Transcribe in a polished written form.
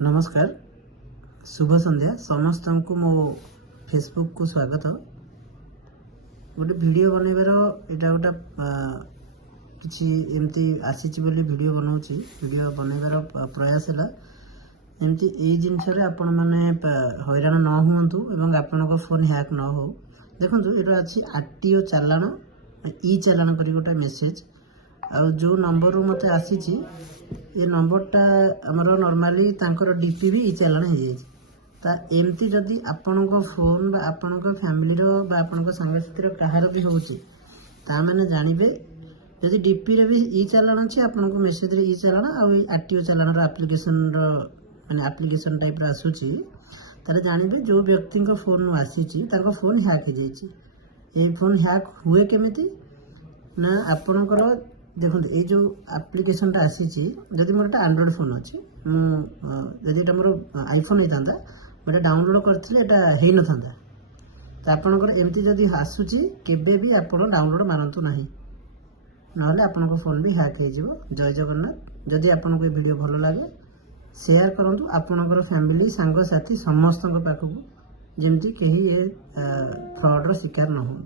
नमस्कार शुभ संध्या समस्त को मो फेसबुक को स्वागत। गोटे वीडियो बनइबार एटा गोटा किसी एमती आसी वीडियो बनाऊँच वीडियो बनइबार प्रयास है एमती यही जिनस आपण मैंने हैरान न हूँ एवं आपण फोन हैक न हो। देखो ये अच्छी आरटीओ चालाण ई चालाण कर गोटे मेसेज और जो नंबर मत आसी ये नंबरटा आमर नॉर्मली तांकर डीपी भी ई चालाण हो जाए एमती जदि आपण फोन बा आपण फैमिली बा आपण सांगसाथी कहार भी होता मैंने जानवे जदि डीपी रे भी ई चालाण अच्छे आपण मेसेज रे ई चालाण आ आरटीओ चालाण एप्लिकेशन माने एप्लिकेशन टाइप आसूची ताले जानवे जो व्यक्ति फोन आसी फोन हैक हो जाए। फोन हैक हुए केमिति ना आपणकर देखो ये जो एप्लिकेशन टा आसी जदि मोर एंड्रॉइड फोन अच्छे जदि ये मोर आईफोन होता मैं डाउनलोड करते हो न था तो आपणकर एमती जदि आसूची केबे भी आपण डाउनलोड मारतु ना ना आपण फोन भी हैक हो। जय जगन्नाथ। जदि आपको ये वीडियो भल लगे शेयर करूँ आपणकर फैमिली सांग साथी समस्त पाखक जमती कहीं ये फ्रॉड शिकार न हो।